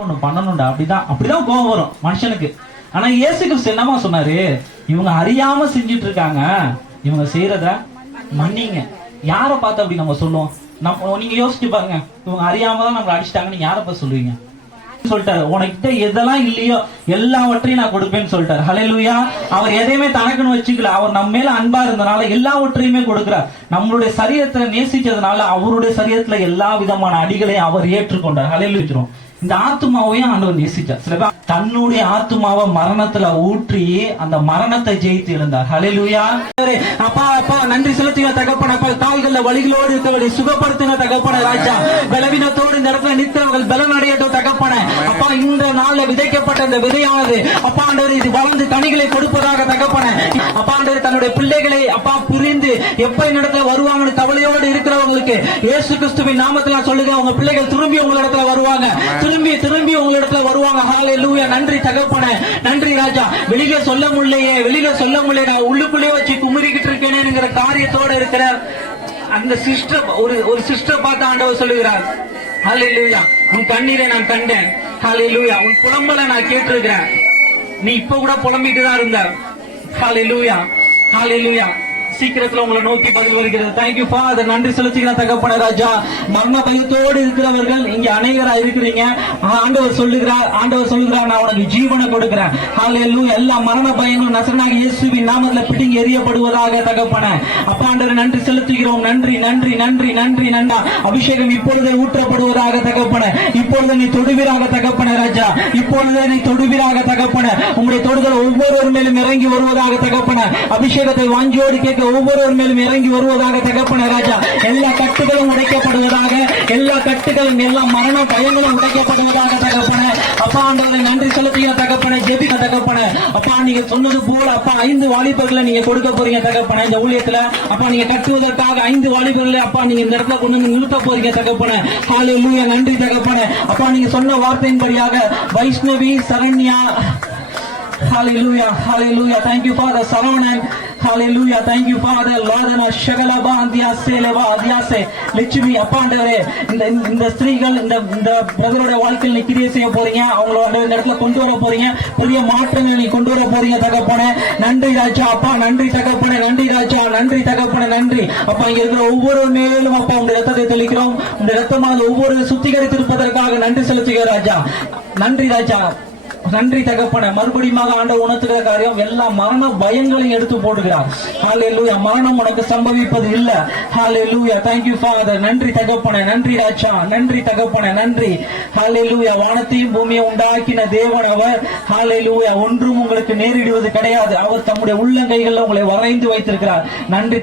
ஒண்ணு பண்ணணும்டா அப்படிதான். அப்படிதான் கோபம் வரும் மனுஷனுக்கு. ஆனா இயேசு கிறிஸ்து என்னமா சொன்னாரு? இவங்க அறியாம செஞ்சுட்டு இருக்காங்க இவங்க செய்யறத மன்னிங்க. யார பார்த்து அப்படி நம்ம சொல்லுவோம்? நம்ம நீங்க யோசிச்சு பாருங்க. இவங்க அறியாம தான் நம்மள அடிச்சிட்டாங்கன்னு யார பார்த்து சொல்லுவீங்க? சொல்லிட்டாரு. உனக்கிட்ட எதெல்லாம் இல்லையோ எல்லாவற்றையும் நான் கொடுப்பேன்னு சொல்லிட்டாரு. ஹலெலுயா அவர் எதையுமே தனக்குன்னு வச்சுக்கல. அவர் நம்ம மேல அன்பா இருந்தனால எல்லாவற்றையுமே கொடுக்கிறார். நம்மளுடைய சரீரத்தை நேசிச்சதுனால அவருடைய சரீரத்துல எல்லா விதமான அடிகளையும் அவர் ஏற்றுக்கொண்டார். ஹalleluya இந்த ஆத்துமாவையும் ஆண்டவர் நேசிச்சார். சில பேர் தன்னுடைய ஆத்துமாவை மரணத்துல ஊற்றி அந்த மரணத்தை ஜெயித்து எழுந்தார். ஹalleluya அப்பா அப்பா நன்றி செலுத்தின தகப்பன அப்பா கால்கள்ல வழிகளோடு இருக்கவர்கள் சுகப்படுத்தின தகப்பன ராஜா. பலவீனத்தோடு இந்த இடத்துல நித்தவர்கள் பலன் அடையட்டும் தகப்பன. அப்பா இந்த நாள்ல விதைக்கப்பட்ட இந்த விதையானது அப்பா ஆண்டவர் இது வளர்ந்து கனிகளை கொடுப்பதாக தகப்பன. அப்பா ஆண்டவர் தன்னுடைய பிள்ளைகளை அப்பா புரிந்து எப்ப இந்த இடத்துல வருவாங்கன்னு கவலையோடு இருக்கிறவங்களுக்கு இயேசு கிறிஸ்துவின் நாமத்தில் சொல்லுங்க உங்க பிள்ளைகள் திரும்பி உங்களிடத்துல வருவாங்க. திரும்பி திரும்பி உங்களிடத்துல வருவாங்க. ஹாலே லூயா நன்றி தகப்பனே. நன்றி ராஜா. வெளியில சொல்ல முடியலையே. வெளியில சொல்ல முடியல நான் உள்ளுக்குள்ளேயே வச்சு குமுறிக்கிட்டு இருக்கேனேங்கிற காரியத்தோட இருக்கிற அந்த சிஸ்டர் ஒரு ஒரு சிஸ்டர் பார்த்து ஆண்டவர் சொல்லுகிறார். ஹalleluya உன் கண்ணீரை நான் கண்டேன். ஹாலே லூயா உன் புலம்பலை நான் கேட்டிருக்கிறேன். நீ இப்ப கூட புலம்பிட்டு தான் இருந்த ஹாலே லுயா சீக்கிரத்துல உங்களை நோக்கி பதில் வருகிறது. தேங்க்யூ ஃபாதர் நன்றி செலுத்துகிறேன் தகப்பன ராஜா. மர்ம பயத்தோடு இருக்கிறவர்கள் இங்க அனைவரா இருக்கிறீங்க. ஆண்டவர் சொல்லுகிறார் ஆண்டவர் சொல்லுகிறார் நான் உனக்கு ஜீவனை கொடுக்கிறேன். ஹalleluya எல்லா மரண பயனும் நசனாக இயேசுவின் நாமத்துல பிடிங்கி எரியப்படுவதாக தகப்பன. அப்பா ஆண்டவரே நன்றி செலுத்துகிறோம். நன்றி நன்றி நன்றி நன்றி நன்றா. அபிஷேகம் இப்பொழுதே ஊற்றப்படுவதாக தகப்பன. இப்பொழுது நீ தொடுவீராக தகப்பன ராஜா. இப்பொழுதே நீ தொடுவீராக தகப்பன. உங்களுடைய தொடுதல் ஒவ்வொருவர் மேலும் இறங்கி வருவதாக தகப்பன. அபிஷேகத்தை வாஞ்சியோடு கேட்க ஒவ்வொருவர் மேலும் இறங்கி வருவதாக தகப்பன ராஜா. எல்லா கட்டுகளும் உடைக்கப்படுவதாக எல்லா கட்டுகளும் எல்லா மரண பயங்களும் உடைக்கப்படுவதாக தகப்பன. அப்பா ஆண்டவரை நன்றி செலுத்துகிற தகப்பன ஜெபிக்க தகப்பன. அப்பா நீங்க சொன்னது போல அப்பா ஐந்து வாலிபர்களை நீங்க கொடுக்க போறீங்க தகப்பன. இந்த ஊழியத்துல அப்பா நீங்க கட்டுவதற்காக ஐந்து வாலிபர்களை அப்பா நீங்க இந்த இடத்துல கொண்டு வந்து நிறுத்த போறீங்க தகப்பன. ஹalleluya நன்றி தகப்பன. அப்பா நீங்க சொன்ன வார்த்தையின்படியாக வைஷ்ணவி சரண்யா. Hallelujah, hallelujah. லூயா thank you for Saravanan. Hallelujah. Thank you, Father. Lordana ஷகல பாந்தியா சேலவா அதியாசே லட்சுமி அப்பாண்டவரே இந்த இந்த ஸ்திரீகள் இந்த இந்த பிரதரோட வாழ்க்கையில் நீ கிரியை செய்ய போறீங்க. அவங்களோட இந்த இடத்துல கொண்டு வர போறீங்க. பெரிய மாற்றங்களை நீ கொண்டு வர போறீங்க தகப்பனே. நன்றி ராஜா அப்பா நன்றி தகப்பனே நன்றி ராஜா நன்றி தகப்பனே நன்றி. அப்பா இங்க இருக்கிற ஒவ்வொரு மேலும் அப்பா உங்க ரத்தத்தை தெளிக்கிறோம். இந்த ரத்தமானது ஒவ்வொரு சுத்திகரித்திருப்பதற்காக நன்றி செலுத்துகிற ராஜா. நன்றி ராஜா. நன்றி தகப்பன. மறுபடியும் ஆண்ட உணர்த்துகிற காரியம் எல்லா மரண பயங்களையும் எடுத்து போடுகிறார். ஹalleluya. மரணம் உனக்கு சம்பவிப்பது இல்ல. ஹாலே லூயா தேங்க்யூ ஃபாதர் நன்றி தகப்பன. நன்றி ராஜா. நன்றி தகப்பன. நன்றி. ஹalleluya. வானத்தையும் பூமியை உண்டாக்கின தேவன் அவர். ஹalleluya. ஒன்றும் உங்களுக்கு நேரிடுவது கிடையாது. அவர் தம்முடைய உள்ளங்கைகளில் உங்களை வரைந்து வைத்திருக்கிறார். நன்றி